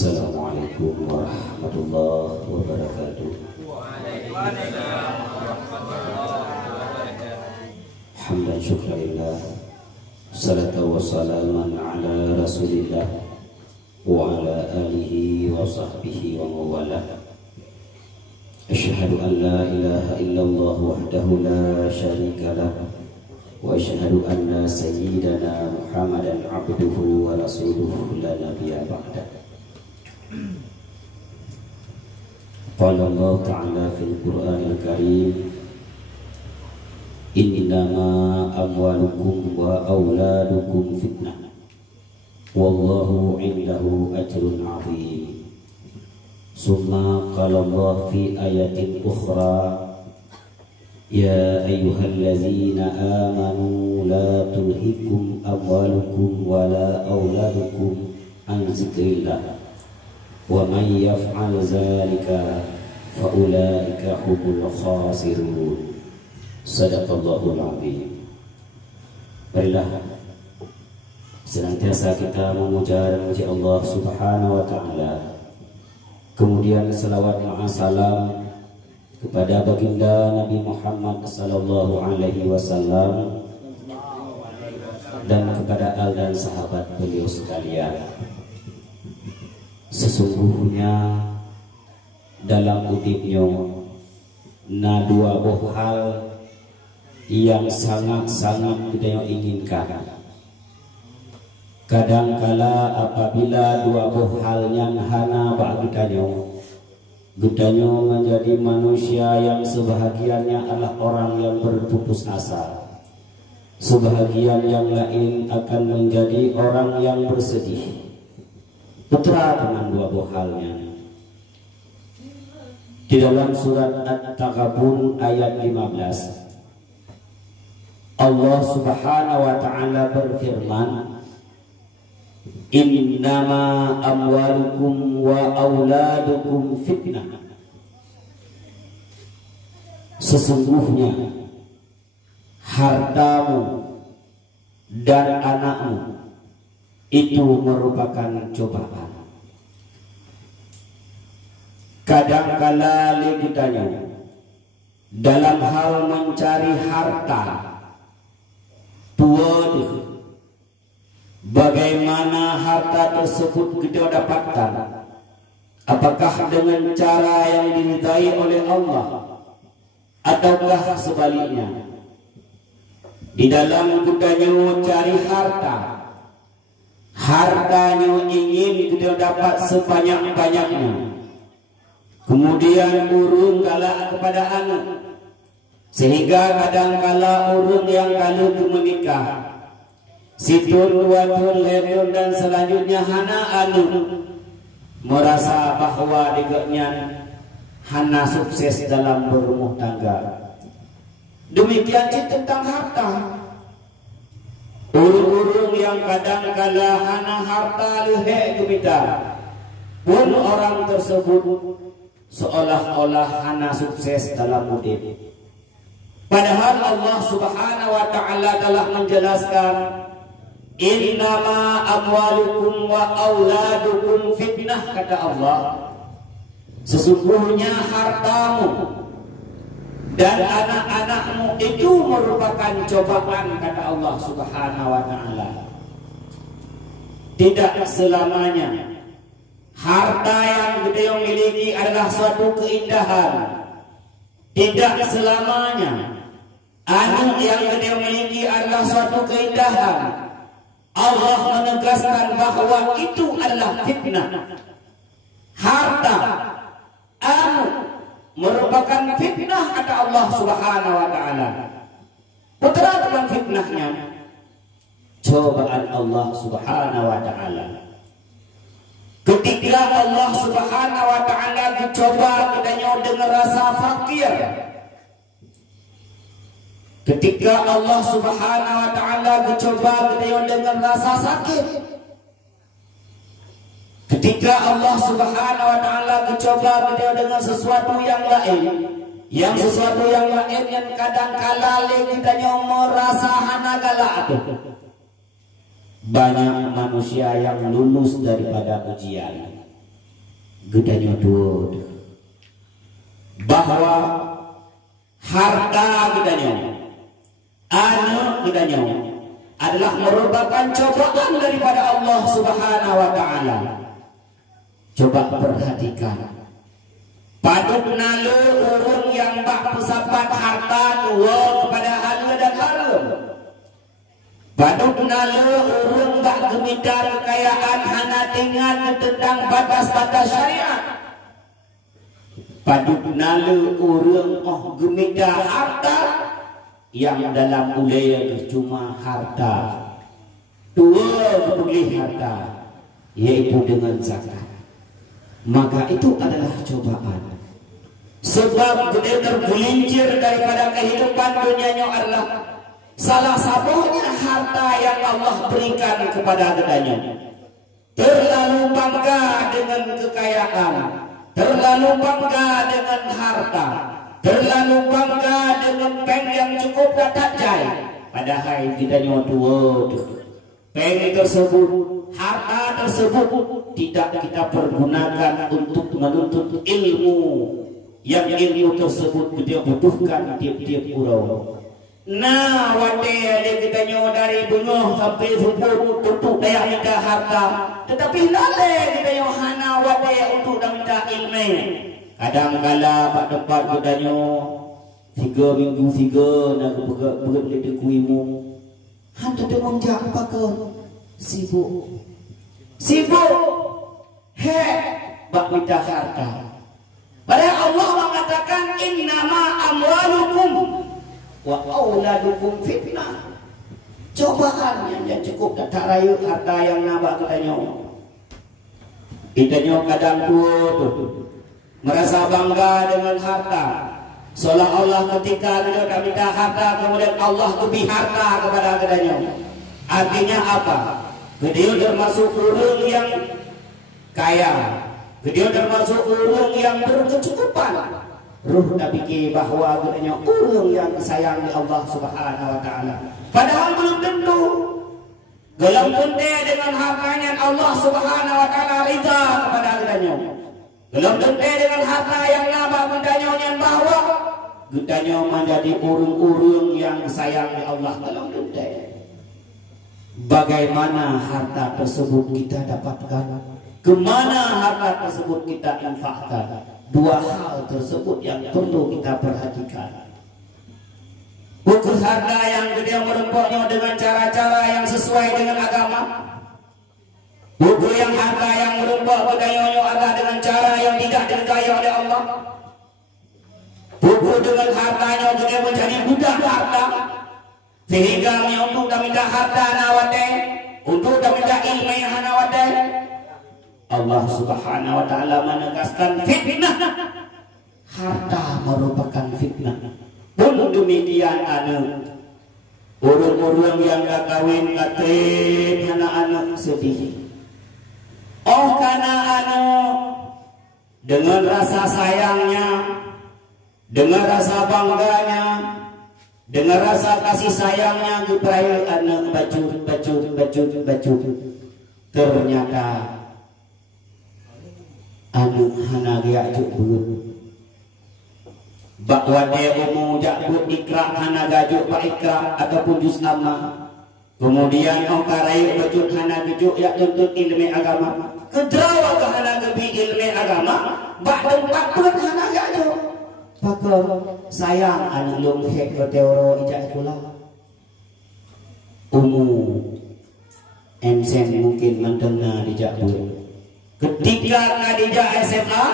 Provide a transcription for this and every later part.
Assalamualaikum warahmatullahi wabarakatuh. Hamdan syukrillah, salatu wassalaman ala rasulillah wa ala alihi wa sahbihi wa mawalah. Asyhadu an la ilaha illallah wahdahu la syarika lah, wa asyhadu anna sayyidana Muhammadan abduhu wa rasuluhu la nabiyya ba'dah. Qala Allah Ta'ala fil Qur'anil Karim, innama amwalukum wa auladukum fitnah wallahu indahu ajrun 'azim. Summa qala Allah fi ayatin ukhra, ya ayyuhallazina amanu la tulhikum amwalukum wa la auladukum an zikrillah wa man yaf'al zalika fa ulaika humul khasirun. Sadaqallahul azim. Marilah senantiasa kita memuja dan memuji Allah Subhanahu wa taala. Kemudian salawat ma'a salam kepada baginda Nabi Muhammad sallallahu alaihi wasallam dan kepada al dan sahabat beliau sekalian. Sesungguhnya dalam udipnya na dua buah hal yang sangat-sangat kita inginkan. Kadangkala apabila dua buah halnya hana bagi kita menjadi manusia yang sebahagiannya adalah orang yang berputus asa, sebahagian yang lain akan menjadi orang yang bersedih. Putra dengan dua buah halnya. Di dalam surat At-Taghabun ayat 15, Allah Subhanahu wa taala berfirman, innama amwalukum wa auladukum fitnah. Sesungguhnya hartamu dan anakmu itu merupakan cobaan. Kadangkala ditanya dalam hal mencari harta, bagaimana harta tersebut kita dapatkan? Apakah dengan cara yang diridai oleh Allah ataukah sebaliknya? Di dalam kita cari hartanya ingin kita dapat sebanyak-banyaknya, kemudian urung galak kepada anak, sehingga kadangkala urung yang kalau menikah situn, watun, ledun dan selanjutnya hana anu merasa bahwa dirinya hana sukses dalam berumah tangga. Demikian tentang harta. Urung-urung yang kadang-kala hana harta lehe kita pun orang tersebut seolah-olah hana sukses dalam hidup. Padahal Allah Subhanahu wa taala telah menjelaskan, innama amwalukum wa auladukum fitnah, kata Allah. Sesungguhnya hartamu dan anak-anakmu itu merupakan cobaan, kata Allah Subhanahu wa taala. Tidak selamanya harta yang kita miliki adalah suatu keindahan. Tidak selamanya anak yang kita miliki adalah suatu keindahan. Allah menegaskan bahwa itu adalah fitnah. Harta, anak merupakan fitnah, kata Allah Subhanahu wa taala. Putra dengan fitnahnya cobaan Allah Subhanahu wa taala. Ketika Allah Subhanahu wa taala dicoba katanya dengan rasa fakir, ketika Allah Subhanahu wa taala dicoba katanya dengan rasa sakit, ketika Allah Subhanahu wa taala dicoba dengan sesuatu yang lain, yang kadang-kala kita merasa hana galak. Banyak manusia yang lulus daripada ujian, gedanya dua bahwa harta gedanya anak gedanya adalah merupakan cobaan daripada Allah Subhanahu wa taala. Coba perhatikan. Paduk nalu urung yang bak pesapat harta tua kepada halal dan haram. Paduk nalu urung bak gemita kekayaan hana tinggal tentang batas-batas syariat. Paduk nalu urung gemita harta yang dalam ulaya cuma harta dua beli harta, yaitu dengan zakat. Maka itu adalah cobaan. Sebab dia tergelincir daripada kehidupan dunianya adalah salah satunya harta yang Allah berikan kepada gedanya. Terlalu bangga dengan kekayaan, terlalu bangga dengan harta, terlalu bangga dengan peng yang cukup dan jai. Padahal gedanya dua peng tersebut, harta tersebut tidak kita pergunakan untuk menuntut ilmu yang ilmu tersebut dia butuhkan tiap-tiap pulau. Nah, wate ada kita nyawa dari bunga sampai subuh untuk daya minta harta, tetapi lale kita nyawa hana wate untuk daya minta ilmu. Kadang-kala pak tempat kita nyawa 3 minggu 3 nak berat lebih kuimu. Hantu demam jak pakai sibuk. He, bak minta harta. Padahal Allah mengatakan innama amwalukum wa auladukum fitnah. Cobaan yang cukup tak rayu harta yang nabak kita nyawa kadang tua tu merasa bangga dengan harta. Seolah-olah ketika kita minta harta kemudian Allah lebih harta kepada kita. Artinya apa? Dia termasuk orang yang kaya, dia termasuk orang yang berkecukupan. Ruh tak fikir bahawa katanya orang yang sayang di Allah Subhanahu wa taala. Padahal belum tentu. Dalam tentu dengan hartanya Allah Subhanahu wa taala ridha kepada katanya. Dalam tentu dengan harta yang nabak katanya bahawa katanya menjadi orang-orang yang sayang di Allah dalam tentu. Bagaimana harta tersebut kita dapatkan? Kemana harta tersebut kita infakkan? Dua hal tersebut yang perlu kita perhatikan. Buku harta yang dia merempoknya dengan cara-cara yang sesuai dengan agama. Buku yang harta yang merempok budayanya adalah dengan cara yang tidak diridai oleh Allah. Buku dengan hartanya dia menjadi budak harta. Sehingga untuk minta harta nawate, untuk minta ilmu yang nawate, Allah Subhanahu wa taala menegaskan fitnah. Harta merupakan fitnah. Pun demikian orang-orang yang tak kawin katrin anak-anak sedih. Karena dengan rasa sayangnya, dengan rasa bangganya, dengan rasa kasih sayangnya kepada anak baju. Ternyata anak hana gajuk buat. Bahwa dia umujak buat ikrar hana gajuk pak ikrar ataupun juz amma. Kemudian karai baju hana gajuk ya tuntut ilmu agama. Kedrawa ke hana gabi ilmu agama. Bahkan pun hana gajuk. Maka sayang anak lung hek ke teoro ijak pula. Emsen mungkin mendengar dijak buat. Ketika Khadijah SMA,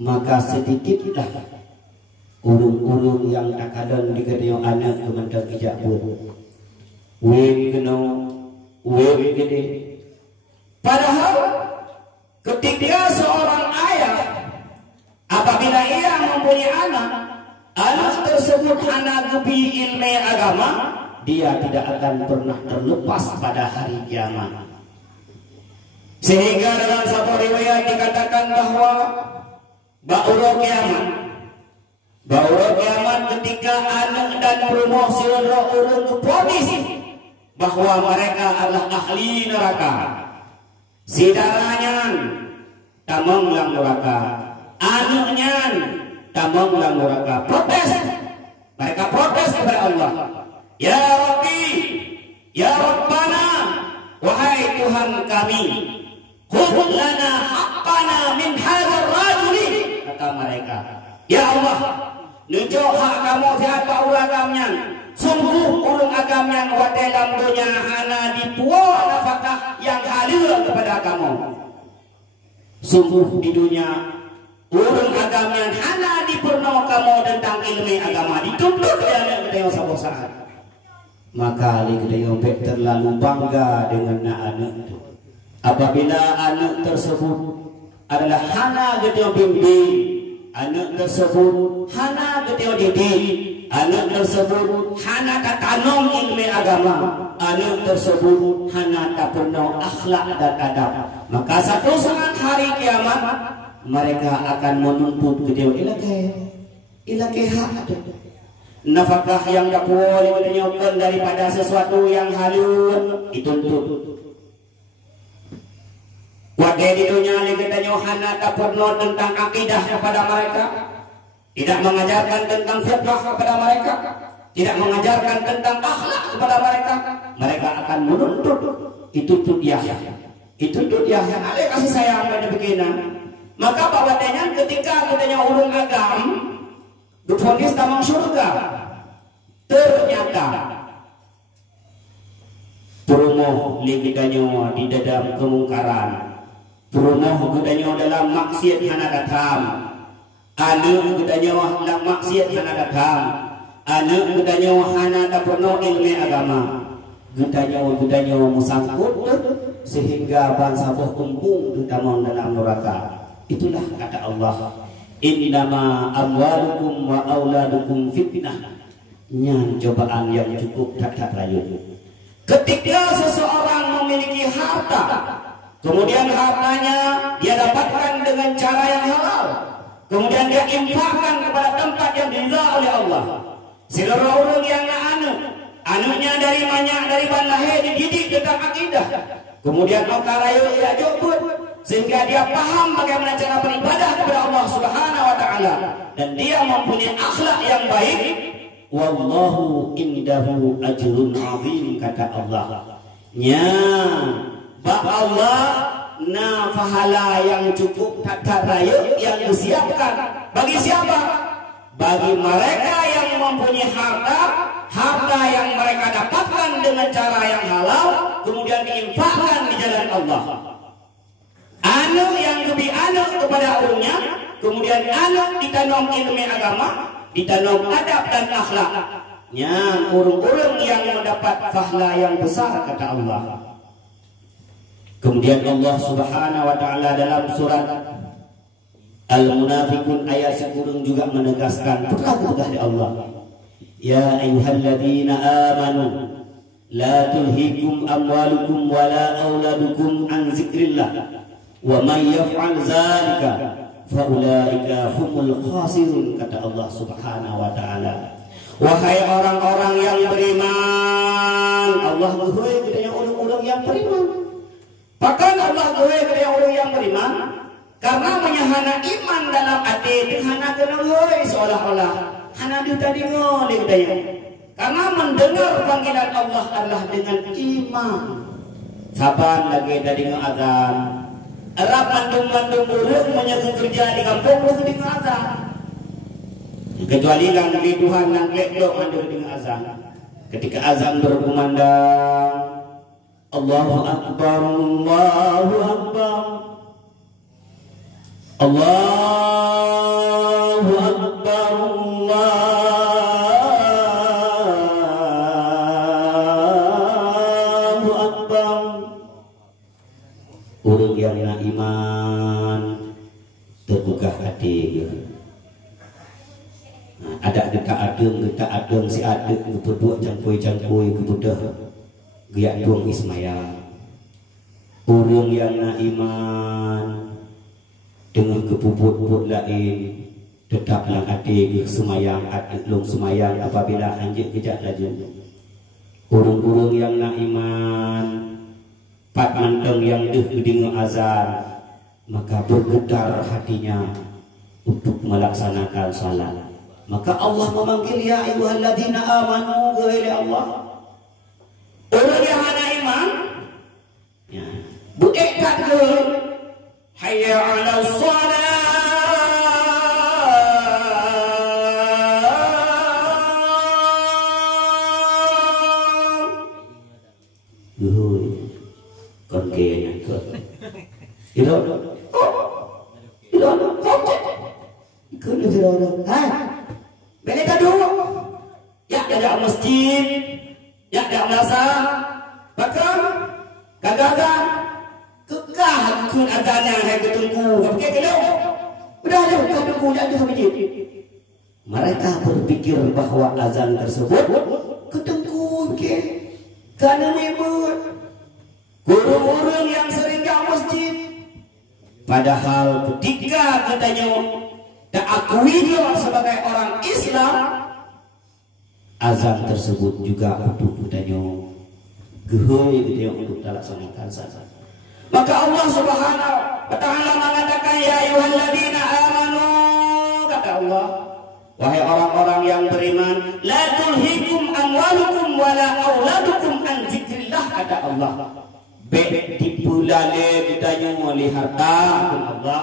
maka sedikitlah urung-urung yang takadon dikatakan anak kementerian kijak pun. Web gede. Padahal ketika seorang ayah apabila ia mempunyai anak tersebut anak gebi ilmu agama, dia tidak akan pernah terlepas pada hari kiamat. Sehingga dalam satu riwayat dikatakan bahwa ba'ura kiamat ketika anak dan promosi orang keponis bahwa mereka adalah ahli neraka. Sidaranyan tamong lang neraka. Anaknya tamong lang neraka. Protes. Mereka protes kepada Allah. Ya Rabbi, ya Rabbana, wahai Tuhan kami, khudh lana haqqana min hadzal rajuli, kata mereka. Ya Allah, nunjuk hak kamu di atas ulah agamnya. Sungguh urung agamnya wa dalam dunia hana dipuo nafkah yang halal kepada kamu. Sungguh di dunia urung agamnya hana dipurno kamu tentang ilmu agama dituntut oleh kedayo sabo saat. Maka ali kedayo terlalu bangga dengan anak itu. Apabila anak tersebut adalah hana kedayo bimbing, anak tersebut hana kedayo didik, anak tersebut hana tatanong ilmu agama, anak tersebut hana tak penuh akhlak dan adab. Maka satu saat hari kiamat mereka akan menuntut ke dia ilakai hak nafkah yang tak boleh menunjukkan daripada sesuatu yang halal dituntut. Wadah di dunia ini katanya hana tak penuh tentang akidah kepada mereka, tidak mengajarkan tentang fiqh kepada mereka, tidak mengajarkan tentang akhlak kepada mereka. Mereka akan menuntut dituntut Yahya. Dituntut Yahya. Ada kasih sayang pada begini. Maka bawadanya ketika katanya ulung agam difonis tamang surga, ternyata promoh ligitanya di dalam kemungkaran, promoh katanya dalam maksiat hana datang. Anu katanya nak maksiat hana datang, anu katanya hana tak penuh ilmu agama, katanya musangkut sehingga bangsa berkumpul di dalam neraka. Itulah kata Allah, innama amwalukum wa auladukum fitnah, cobaan yang cukup tak layu. Ketika seseorang memiliki harta, kemudian hartanya dia dapatkan dengan cara yang halal, kemudian dia infakkan kepada tempat yang diridha oleh Allah. Seluruh orang yang anaknya dari banyak dari banlahe dididik tentang akidah, kemudian okarayo ia jobut sehingga dia paham bagaimana cara beribadah kepada Allah Subhanahu wa taala dan dia mempunyai akhlak yang baik. Wallahu indahu ajrun azim, kata Allah. Bak Allah na pahala yang cukup tak raya yang disiapkan bagi siapa? Bagi mereka yang mempunyai harta yang mereka dapatkan dengan cara yang halal kemudian diinfakkan di jalan Allah. Anak yang lebih anak kepada orangnya, kemudian anak ditanam ilmu agama, ditanam adab dan akhlak. Orang-orang yang mendapat pahala yang besar, kata Allah. Kemudian Allah Subhanahu wa taala dalam surat Al-Munafiqun ayat 10 juga menegaskan tegas dari Allah. Ya ayyuhalladzina amanu la tulhikum amwalukum wala auladukum an zikrillah. Wa may yaf'al zalika fa ulaika humul khasirun, kata Allah Subhanahu wa taala. Wahai orang-orang yang beriman, Allah berhoi kepada orang-orang yang beriman. Bahkan Allah berhoi kepada orang yang beriman karena menyahana iman dalam hati hana kena hoi seolah-olah hana tadi ngoleh daya. Karena mendengar panggilan Allah adalah dengan iman. Kapan lagi tadi ngazan? Arab mandung-mandung burung menyebut kerja di kampung itu dengan azan. Kecuali lang di Tuhan nang lekdo mandur dengan azan. Ketika azan berkumandang, Allahu Akbar, Allahu Akbar, Allahu Akbar, Allahu Akbar. Urang yang nak iman terbuka hati. Ada kita adeng si adeng berdua cangkoi kebudah giat duang ismaya. Urang yang nak iman dengan kepuput-put lain tetaplah hati semayang adeng long semayang apabila anjek kejak laju. Urang-urang yang nak iman pat manteng yang deh dengan azan maka bergetar hatinya untuk melaksanakan salat. Maka Allah memanggil ya ayyuhalladzina amanu kepada Allah. Orang yang ada iman, ya, bukan ke hayya 'alas shalah. Con kia nhận cược đi đâu cứ như thế đâu đâu mereka dulu ya ada masjid ya ada masa bahkan kagak kekah kun adanya hai ketunggu oke kalau udah ada ketunggu jadi sama masjid. Mereka berpikir bahwa azan tersebut ketunggu ke karena membuat guru-guru yang sering ke masjid, padahal ketika katanya tak akui dia sebagai orang Islam, azan tersebut juga untuk katanya gehoy gitu untuk dilaksanakan saja. Maka Allah Subhanahu wa taala mengatakan ya ayyuhalladzina amanu, kata Allah, wahai orang-orang yang beriman, la tulhikum amwalukum wala auladukum an dzikrillah, kata Allah. Bek dipulale ditanya oleh harta kun Allah.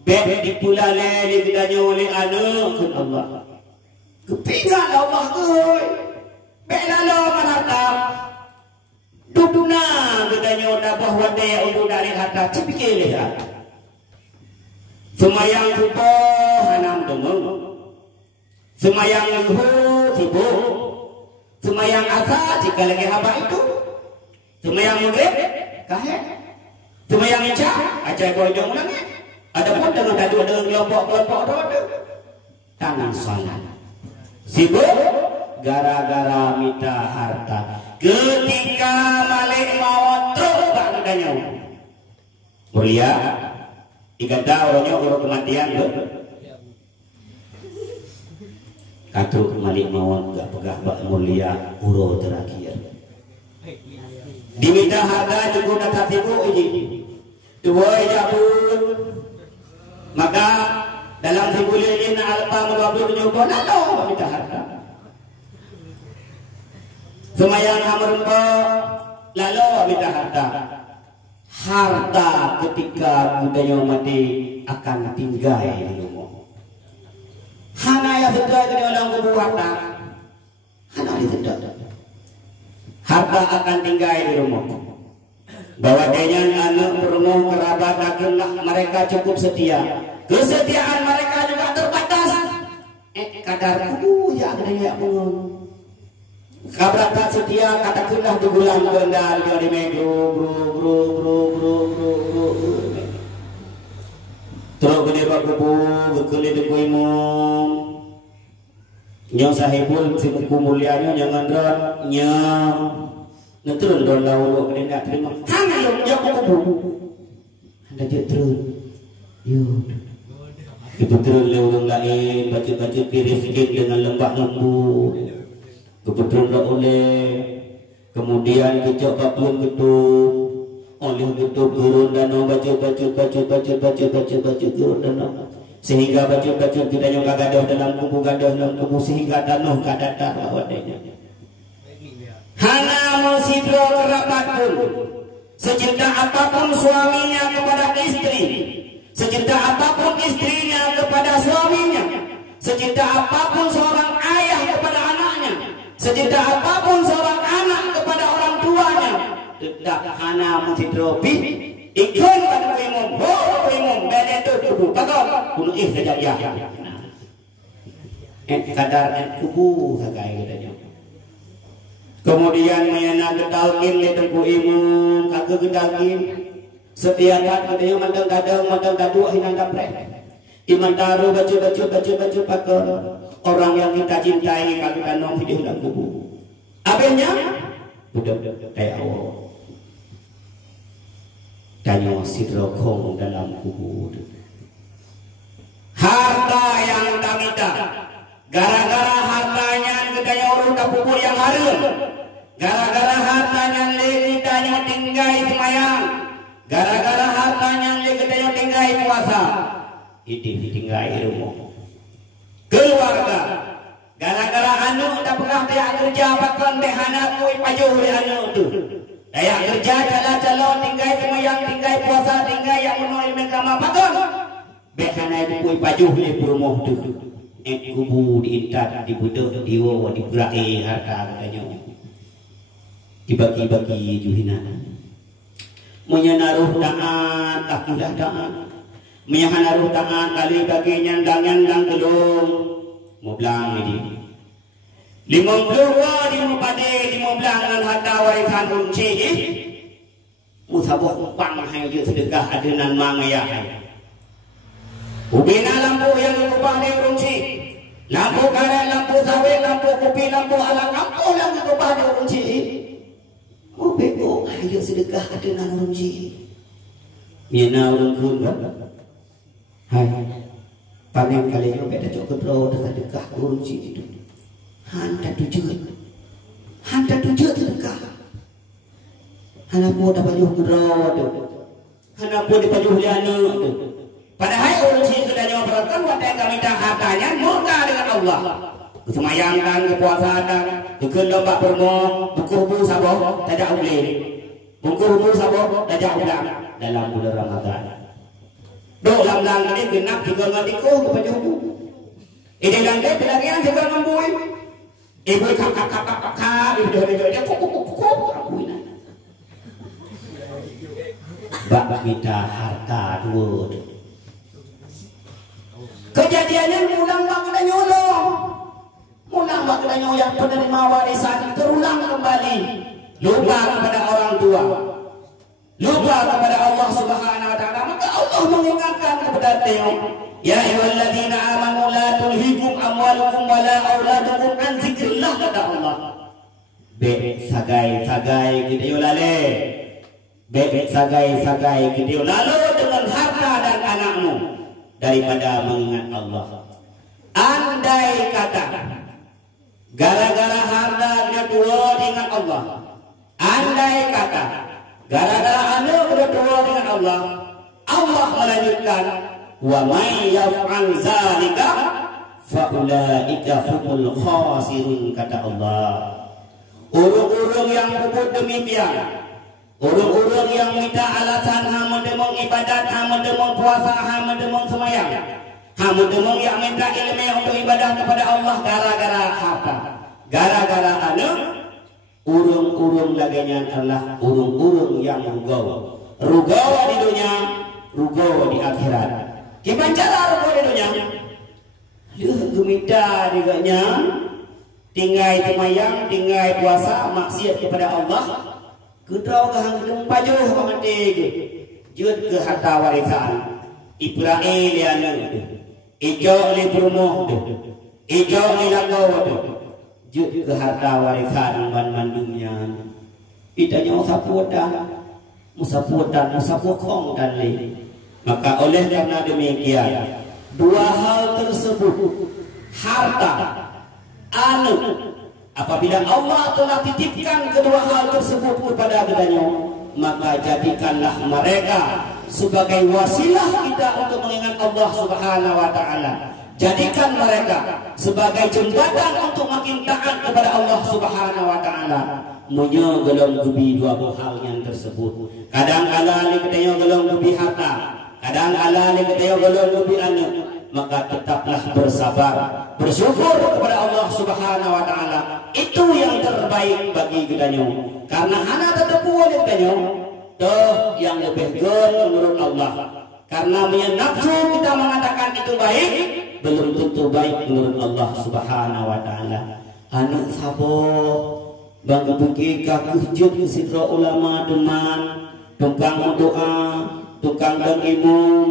Bek dipulale ditanya oleh anak kun Allah. Kepingan Allah kuy. Bek lalu harta. Duduna ditanya bahwa daya untuk dari harta cepike lihat. Semayang rupa hanam demung. Semayang luhu tibu. Semayang asa jika lagi haba itu. Semayang maghrib, kahek. Semayang isya, aja bojong lagi. Ada pun dengan ada kelompok-kelompok roda. Tangan salat. Sibuk gara-gara minta harta. Ketika malik maut terus tak adanya. Mulia, ikata orangnya orang kematian tuh. Katruk malik maut gak pegah bak mulia uro terakhir. Diminta harga cukup nak tibu ini dua jabut, maka dalam tibu ini alpa mengabul menyukur lalu minta harga. Semayang hamrumpa lalu minta harta. Harta ketika budaya mati akan tinggal di rumah. Hana yang betul ini orang kubur harta. Hana tidak. Harta akan tinggal di rumah. Bahwa dengan anak berumur kerabat akhirlah mereka cukup setia. Kesetiaan mereka juga terbatas. Kadar kubu ya adanya pengun. Kabrata setia katakanlah di bulan kendal di minggu bro. Terus gede kubu bekeli di kuimum. Nyong sahibul si buku mulianya jangan ron nyong netrun don laulu kene ndak terima hang yang kubu anda jetrun yo ibu terun leurung lain baju-baju piriskin dengan lembah lembu kebetulan tak oleh kemudian kecok babun gedung oleh gedung gurun dan baju gurun dan sehingga baju-baju kita yang gaduh dalam kubu sehingga danuh kadatar awadnya. Hana musidro kerabat pun secinta apapun suaminya kepada istri, secinta apapun istrinya kepada suaminya, secinta apapun seorang ayah kepada anaknya, secinta apapun seorang anak kepada orang tuanya, tidak hana musidro ikut pada imam beda tubuh bagus kuno saja ya kadar kubu kagai katanya. Kemudian mayana getalkin le tengku imam kagak getalkin setiap katanya mandang dadu hinan daprek iman taruh baju pakai orang yang kita cintai kalau kanong hidup dalam kubu akhirnya udah kayak awal tanya sidrokong dalam kubur. Harta yang tak minta, gara-gara hartanya katanya orang tak kubur yang harum, gara-gara hartanya lagi tanya tinggal semayang, Gara-gara hartanya yang gedenya tinggal puasa. Itu tinggal ilmu. Keluarga. Gara-gara anu tak pernah dia kerja bakal tehana kui pajuh di anu tu. Dia kerja cala-cala tinggal semayang tinggal puasa tinggal yang menolak mereka bakal. Behana itu kui pajuh di rumah tu. Kubu diintat dibutuh diwo diberai harta katanya. Dibagi-bagi juhina. Menyenaruh taat akulah taat. Menyenaruh taat kali bagi nyandang-nyandang gelung. Mau bilang ini 50 di mupade di mau bilang dengan harta warisan kunci musabah upang hai je sedekah adenan mangaya ubina lampu yang upang di kunci lampu karet lampu sawit lampu kopi lampu alang lampu yang upang di kunci ubeko hai je sedekah adenan kunci mina urun hai panen kalinya beda cukup lo dengan sedekah kunci itu handa tujuh sedekah hana po dapat juh gedro hana po dapat juh liana padahal kunci kedanya beratan wadah kami dah hartanya murka dengan Allah semayang dan kepuasaan dan dukun lomba bermo buku saboh tidak boleh buku saboh tidak ulang dalam bulan Ramadan. Dok lam-lam ini genap juga ngadiko kepada hukum. Ini langgai bilangian juga ngambui. Ibu kakak ibu dia kok ngambui. Bak kita harta dua. Kejadiannya mulang kena nyolong. Mulang kena nyolong yang penerima warisan terulang kembali. Lupa kepada orang tua. Lupa kepada Allah Subhanahu wa taala, maka Allah mengingatkan kepada Teo, ya ayyuhalladzina amanu la tulhikum amwalukum wala auladukum an dzikrillah kata Allah. Be sagai gitu lale. Be sagai gitu lalu dengan harta dan anakmu daripada mengingat Allah. Andai kata gara-gara harta dia dua dengan Allah. Andai kata gara-gara anda berdua dengan Allah, Allah melanjutkan, wa may yaf'al zalika fa ulaika humul khasirun kata Allah. Urung-urung yang berbuat demikian, urung-urung yang minta alasan hama demong ibadat, hama demong puasa, hama demong semayang, hama demong yang minta ilmu untuk ibadah kepada Allah gara-gara harta, gara-gara anda urung-urung laganya adalah urung-urung yang rugaw di dunia, rugaw di akhirat. Gimana cara rugaw di dunia? Gemita diganya tinggal semayang, tinggal puasa, maksiat kepada Allah. Kedraw kahang gedung pajuh pamantig, jut ke harta warisan. Ibrahim liana ijo li perumoh, ijo li lagaw jut ke harta warisan mandumnya itanya musaputang dan lain. Maka oleh karena demikian dua hal tersebut harta anu apabila Allah telah titipkan kedua hal tersebut kepada kepadanya, maka jadikanlah mereka sebagai wasilah kita untuk mengingat Allah Subhanahu wa taala. Jadikan mereka sebagai jembatan untuk makin taat kepada Allah Subhanahu wa taala. Munyo gelong gubi dua hal yang tersebut. Kadang-kala ni kita gelong gubi harta, kadang-kala ni kita gelong gubi anak. Maka tetaplah bersabar, bersyukur kepada Allah Subhanahu wa taala. Itu yang terbaik bagi kita. Karena hana tetap boleh kita yang lebih menurut Allah. Karena nafsu kita mengatakan itu baik, belum tentu baik menurut Allah Subhanahu wa taala. Anak sabo bang pergi kakuh jut sidra ulama teman, tukang doa, tukang imam,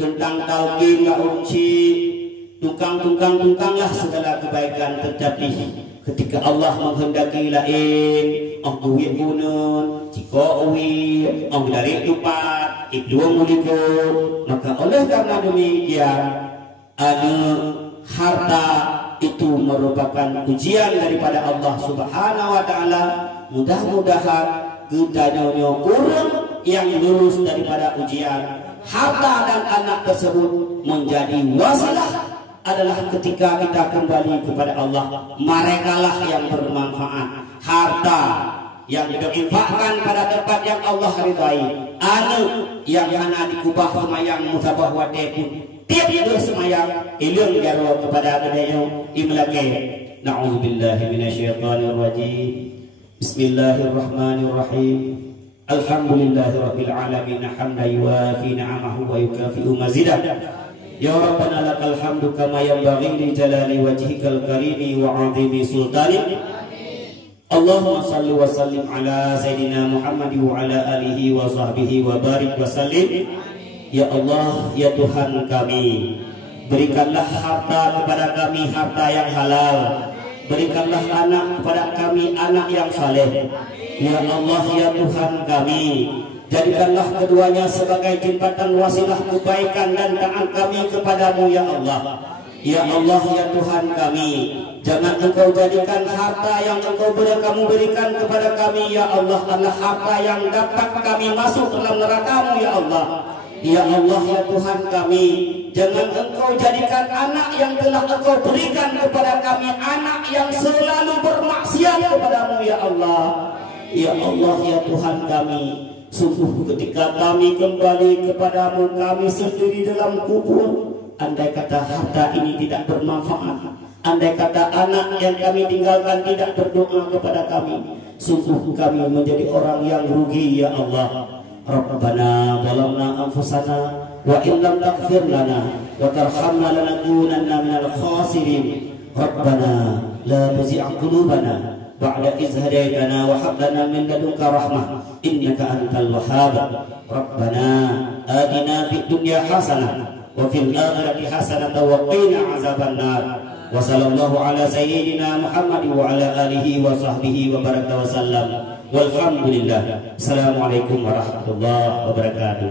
tentang talqin la urci, tukang lah segala kebaikan terjadi ketika Allah menghendaki lain. Ang duwi punun, jika uwi, ang dari lupa, ikdua muliko. Maka oleh karena demikian, harta itu merupakan ujian daripada Allah Subhanahu wa taala. Mudah-mudahan kita nyonya urang yang lulus daripada ujian. Harta dan anak tersebut menjadi wasilah adalah ketika kita kembali kepada Allah. Merekalah yang bermanfaat. Harta yang diinfakkan pada tempat yang Allah ridai, anak yang hana dikubah semayang musabah wadepun tiap itu semayang ilmu garwa kepada adanya imlake. Na'udzubillahi minasyaitonir rajim. Bismillahirrahmanirrahim. Alhamdulillahi rabbil alamin hamdan yuwafi ni'amahu wa yukafi'u mazidah. Ya Rabbana lakal hamdu kama yanbaghi li jalali wajhikal karimi wa 'azimi sultanik. Allahumma salli wa sallim ala Sayyidina Muhammad wa ala alihi wa sahbihi wa barik wa sallim. Ya Allah, ya Tuhan kami, berikanlah harta kepada kami harta yang halal. Berikanlah anak kepada kami anak yang saleh. Ya Allah, ya Tuhan kami, jadikanlah keduanya sebagai jembatan wasilah kebaikan dan taat kami kepadamu ya Allah. Ya Allah, ya Tuhan kami, jangan engkau jadikan harta yang engkau berikan kepada kami ya Allah adalah harta yang dapat kami masuk dalam neraka-Mu ya Allah. Ya Allah, ya Tuhan kami, jangan engkau jadikan anak yang telah engkau berikan kepada kami anak yang selalu bermaksiat kepadamu ya Allah. Ya Allah, ya Tuhan kami, sungguh ketika kami kembali kepadamu kami sendiri dalam kubur, andai kata harta ini tidak bermanfaat, andai kata anak yang kami tinggalkan tidak berdoa kepada kami, sungguh kami menjadi orang yang rugi ya Allah. Rabbana zalamna anfusana wa in lam taghfir lana wa tarhamna lanakunanna minal khasirin. Rabbana la tuzigh qulubana ba'da idh hadaytana wa hab lana min ladunka rahmah innaka antal wahhab. Rabbana atina fid dunya hasanah wa fil akhirati hasanah wa qina azabannar. Wa sallallahu ala sayyidina Muhammad wa ala alihi wa sahbihi wa baraka wa sallam. Walhamdulillah. Assalamualaikum warahmatullahi wabarakatuh.